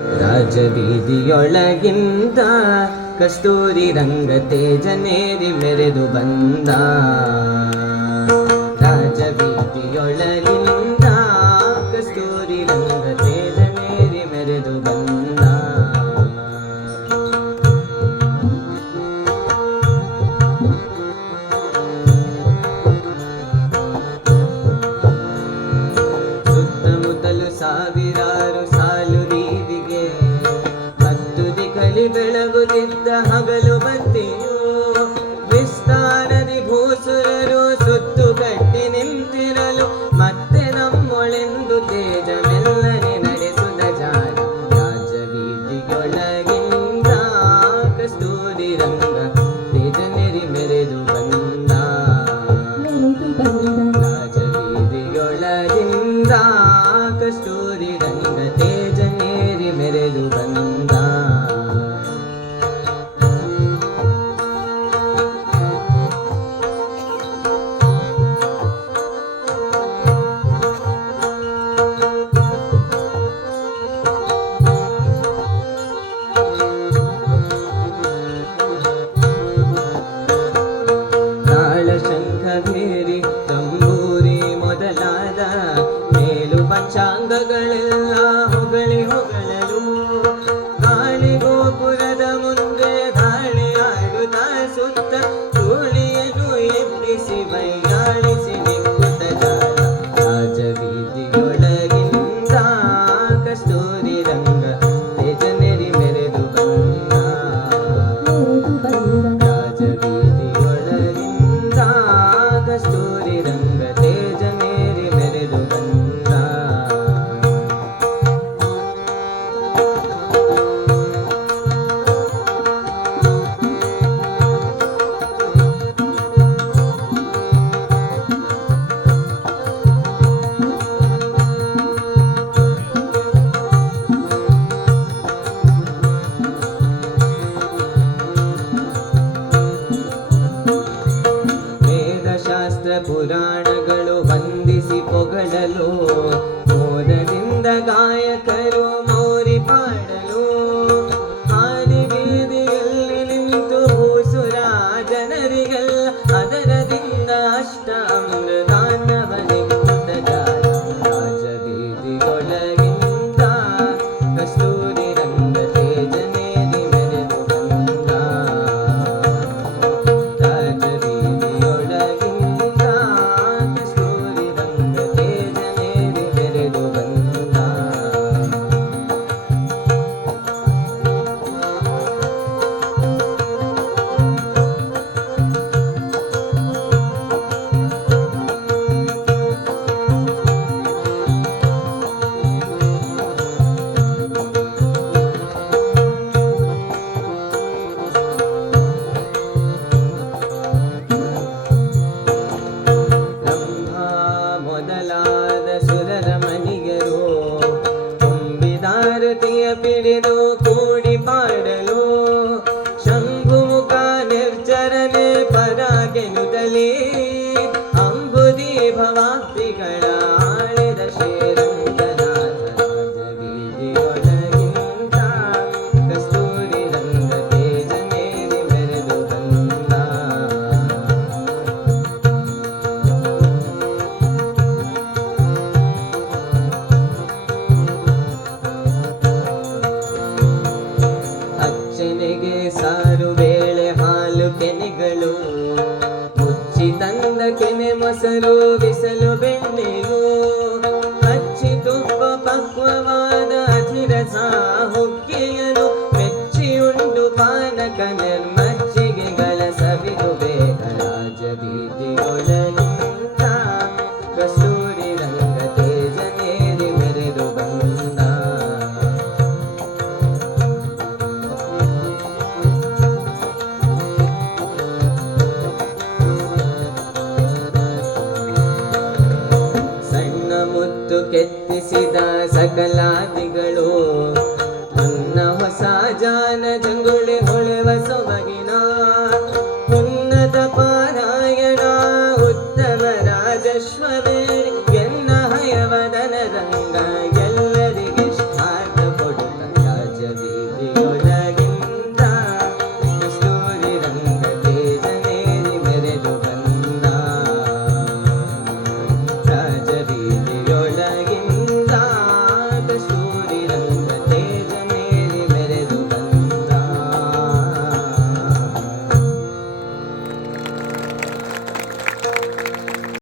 ರಾಜಬೀದಿಯೊಳಗಿಂದ ಕಸ್ತೂರಿ ರಂಗ ತೇಜನೇರಿ ಮೆರೆದು ಬಂದ. ರಾಜಬೀದಿಯೊಳಗಿಂದ ಕಸ್ತೂರಿ ರಂಗ ತೇಜನೇರಿ ಮೆರೆದು ಬಂದ. ಸುತ್ತಮುತ್ತಲು ಸಾವಿರಾರು ಸಾಲು ಬೀದಿಗೆ ಬೆಳಗುತ್ತಿದ್ದ ಹಗಲು ಬತ್ತಿಯು ವಿಸ್ತಾರದಿ ಭೂಸುರರು ಸುತ್ತು ಕಟ್ಟಿ ನಿಂತಿರಲು ಮತ್ತೆ ನಮ್ಮೊಳೆಂದು ತೇಜ ಮೆಲ್ಲನೆ ನಡೆಸುತ್ತ ಜಾರ. ರಾಜಬೀದಿಯೊಳಗಿಂದ ಕಸ್ತೂರಿ ರಂಗ ತೇಜನೇರಿ ಮೆರೆದು ಬಂದ. ರಾಜಬೀದಿಯೊಳಗಿಂದ ಕಸ್ತೂರಿ ರಂಗ ತೇಜನೇರಿ ಮೆರೆದು ಬಂದ. ಶಂಖಭೇರಿ ತಂಬೂರಿ ಮೊದಲಾದ ಮೇಲು ಪಂಚಾಂಗಗಳೆಲ್ಲ ಹೊಗಳಿ ಹೊಗಳಲು ಗಾಳಿ ಗೋಪುರದ ಮುಂದೆ ಗಾಳಿ ಆಡುತ್ತ ಸುತ್ತ ಧೂಳಿಯನ್ನು ಎಬ್ಬಿಸಿ ಬೈಗಾಳಿಸಿ ನಿಕ್ಕುತ್ತ ಜಾರ. ರಾಜಬೀದಿಯೊಳಗಿಂದ ಕಸ್ತೂರಿ ರಂಗ ತೇಜನೇರಿ ಮೆರೆದು ಬಂದ. ಕಸ್ತೂರಿ ರಂಗ ತೇಜನೇರಿ ಮೆರೆದು ಬಂದ. ಪುರಾಣಗಳು ವಂದಿಸಿ ಪೊಗಳಲು ಮೋದದಿಂದ ಗಾಯಕರು ಮೌರಿ ಪಾಡಲು ಹಾದಿ ಬೀದಿಯಲ್ಲಿ ನಿಂತು ಭೂಸುರ ಜನರಿಗೆಲ್ಲ ಅದರದಿಂದ ಅಷ್ಟ ಅಮೃತಾನ್ನವನಿಕ್ಕುತ್ತ ಜಾರ. ರಾಜಬೀದಿಯೊಳಗಿಂದ ಕಸ್ತೂರಿ ರಂಗ ತೇಜನೇರಿ ಮೆರೆದು ಬಂದ. ಮೊದಲಾದ ಸುರರ ಮಣಿಗರು ತುಂಬಿದಾರತಿಯ ಪಿಡಿದು ಕೂಡಿ ಪಾಡಲು ಶಂಭುಮುಖ ನಿರ್ಜರನೆ ಪರಾಗೆನುದಲೇ ಅಂಬುದಿ ಭವಾಪ್ತಿಗಳ ಆಳಿದ ಶ್ರೀರಂಗನಾಥ. ರಾಜಬೀದಿಯೊಳಗಿಂದ ಕಸ್ತೂರಿ ರಂಗ ತೇಜನೇರಿ ಮೆರೆದು ಬಂದ. ಅಚ್ಚನೆಗೆ ಸಾರು ಬೇಳೆ ಹಾಲು ಕೆನೆಗಳು ಮುಚ್ಚಿ ತಂದ ಕೆನೆ ಮೊಸರು ಬಿಸಲು ಬೆಣ್ಣೆಯು ಹಚ್ಚಿ ತುಪ್ಪ ಪಕ್ವವಾದ ಅಧಿರಸ ಹುಕ್ಕಿಯನು ಮೆಚ್ಚಿಯುಂಡು ಪಾನಕ ನಿರ್ಮಜ್ಜಿಗೆಗಳ ಸವಿದು ಬೇಗ. ರಾಜಬೀದಿಯೊಳಗಿಂದ ಕಸ್ತೂರಿ ರಂಗ ತೇಜನೇರಿ ಮೆರೆದು ಬಂದ. ಸಣ್ಣ ಮುತ್ತು ಕೆತ್ತಿಸಿದ ಸಕಲಾದಿ